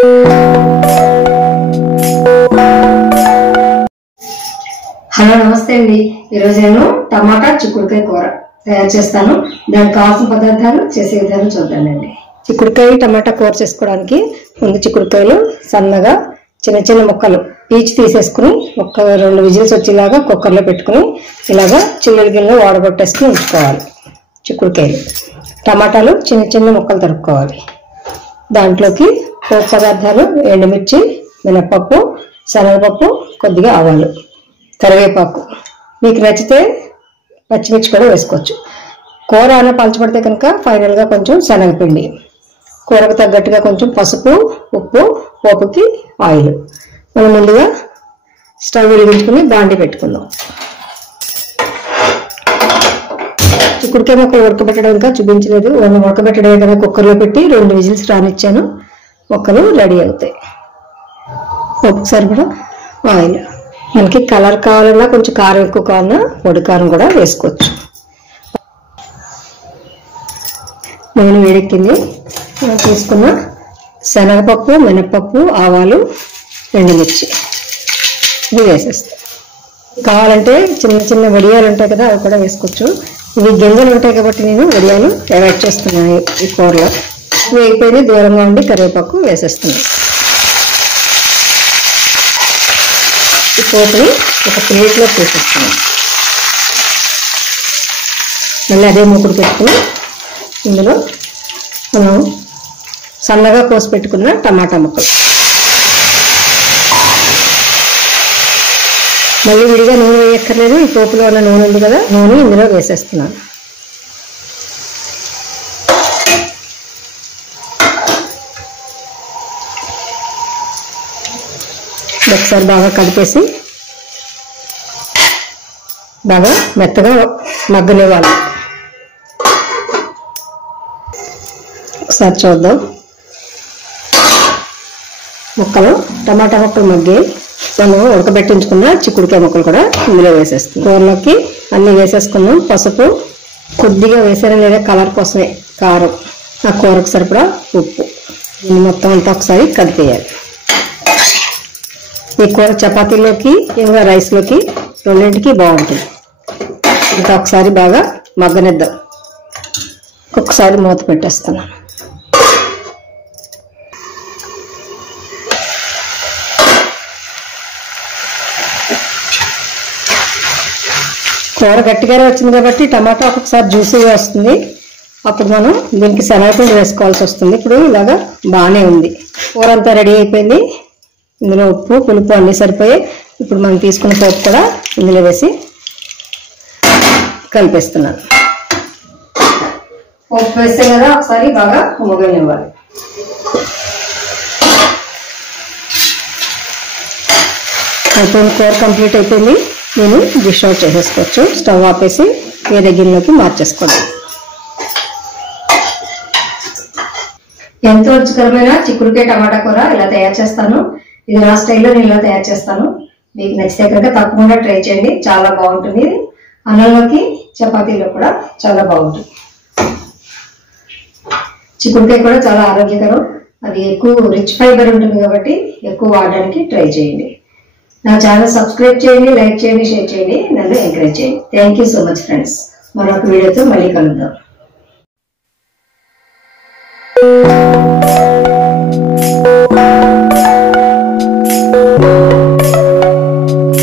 Hello నమస్తే అండి. ఈరోజు నేను టమాటా చిక్కుడుకాయ కూర తయారు చేస్తాను. దానికి కావాల్సిన పదార్థాలు చేసే విధానం చూద్దామండి. చిక్కుడుకాయ టమాటా కూర చేసుకోవడానికి ముందు చిక్కుడుకాయలు సన్నగా చిన్న చిన్న ముక్కలు పీచు తీసేసుకుని ఒక 2 విజిల్స్ వచ్చేలాగా కుక్కర్లో పెట్టుకుని ఇలాగా చిల్లుల గిన్నెలో వాడగొట్టేసుకుని ఉంచుకోవాలి. చిక్కుడుకాయలు టమాటాలు చిన్న చిన్న ముక్కలు తరుక్కోవాలి. దాంట్లోకి పోపు పదార్థాలు ఎండుమిర్చి, మినపప్పు, శనగపప్పు, కొద్దిగా ఆవాలు, కరివేపాకు, మీకు నచ్చితే పచ్చిమిర్చి కూడా వేసుకోవచ్చు. కూర అయినా పలచబడితే కనుక ఫైనల్గా కొంచెం శనగపిండి, కూరకు తగ్గట్టుగా కొంచెం పసుపు, ఉప్పు, పోపుకి ఆయిల్. మనం ముందుగా స్టవ్ వెలిగించుకుని బాండి పెట్టుకుందాం. చిక్కుడుకాయ ముక్కలు ఉడకబెట్టడం ఇంకా చూపించలేదు. ఉడకబెట్టడమే కదా కుక్కర్లో పెట్టి 2 విజిల్స్ రానిచ్చాను. ముక్కలు రెడీ అవుతాయి. ఒకసారి కూడా ఆయిల్, మనకి కలర్ కావాలన్నా కొంచెం కారం ఎక్కువ కావాలన్నా పొడి కారం కూడా వేసుకోవచ్చు. నూనె వేడెక్కింది. తీసుకున్న శనగపప్పు, మినపప్పు, ఆవాలు, ఎండుమిర్చి ఇవి వేసేస్తాం. కావాలంటే చిన్న చిన్న వడియాలు ఉంటాయి కదా, అవి కూడా వేసుకోవచ్చు. ఇవి గింజలు ఉంటాయి కాబట్టి నేను వడియాలు అవాయిడ్ చేస్తున్నాను ఈ కూరలో. వేగిపోయి దూరంగా ఉండి కరివేపాకు వేసేస్తున్నాను. ఈ పోపుని ఒక ప్లేట్లో వేసేస్తున్నాను. మళ్ళీ అదే మూకుడు పెట్టుకుని ఇందులో మనం సన్నగా కోసి పెట్టుకున్న టమాటా ముక్కలు, మళ్ళీ విడిగా నూనె వేయక్కర్లేదు. ఈ పోపులో ఉన్న నూనె ఉంది కదా, నూనె ఇందులో వేసేస్తున్నాను. ఒకసారి బాగా కలిపేసి బాగా మెత్తగా మగ్గనివ్వాలి. ఒకసారి చూద్దాం. టమాటా ముక్కలు మగ్గి మనం ఉడకబెట్టించుకున్న చిక్కుడుకాయ ముక్కలు కూడా ఇందులో వేసేస్తాం. కూరలోకి అన్నీ వేసేసుకున్నాం. పసుపు కొద్దిగా వేసారా లేదా కలర్ కోసమే, కారం, ఆ కూరకు సరిపడా ఉప్పు, దీన్ని మొత్తం అంతా ఒకసారి కలిపేయాలి. ఈ కూర చపాతీలోకి ఇంకా రైస్లోకి రెండింటికి బాగుంటుంది. ఇంకా ఒకసారి బాగా మగ్గనిద్దాం. ఒక్కొక్కసారి మూత పెట్టేస్తున్నాను. కూర గట్టిగానే వచ్చింది కాబట్టి టమాటా ఒక్కొక్కసారి జ్యూసీగా వస్తుంది. అప్పుడు మనం దీనికి శనగపిండి వేసుకోవాల్సి వస్తుంది. ఇప్పుడు ఇలాగా బాగానే ఉంది. కూర అంతా రెడీ అయిపోయింది. ఇందులో ఉప్పు, పులుపు అన్నీ సరిపోయి ఇప్పుడు మనం తీసుకున్న పోపు కూడా ఇందులో వేసి కలిపేస్తున్నాను. పోపు వేస్తే కదా ఒకసారి బాగా మగ్గనివ్వాలి. అయిపోయింది, కూర కంప్లీట్ అయిపోయింది. నేను డిష్ అవుట్ చేసేసుకోవచ్చు. స్టవ్ ఆపేసి వేరే గిన్నెలోకి మార్చేసుకోండి. ఎంతో రుచికరమైన చిక్కుడుకాయ టమాటా కూర ఇలా తయారు చేస్తాను. ఇది నా స్టైల్లో నేను ఇలా తయారు చేస్తాను. మీకు నచ్చితే కనుక తప్పకుండా ట్రై చేయండి. చాలా బాగుంటుంది. అన్నంలోకి చపాతీలో కూడా చాలా బాగుంటుంది. చిక్కుడుకాయ కూడా చాలా ఆరోగ్యకరం. అది ఎక్కువ రిచ్ ఫైబర్ ఉంటుంది కాబట్టి ఎక్కువ వాడడానికి ట్రై చేయండి. నా ఛానల్ సబ్స్క్రైబ్ చేయండి, లైక్ చేయండి, షేర్ చేయండి, నన్ను ఎంకరేజ్ చేయండి. Thank you so much friends. మరొక వీడియోతో మళ్ళీ కలుద్దాం.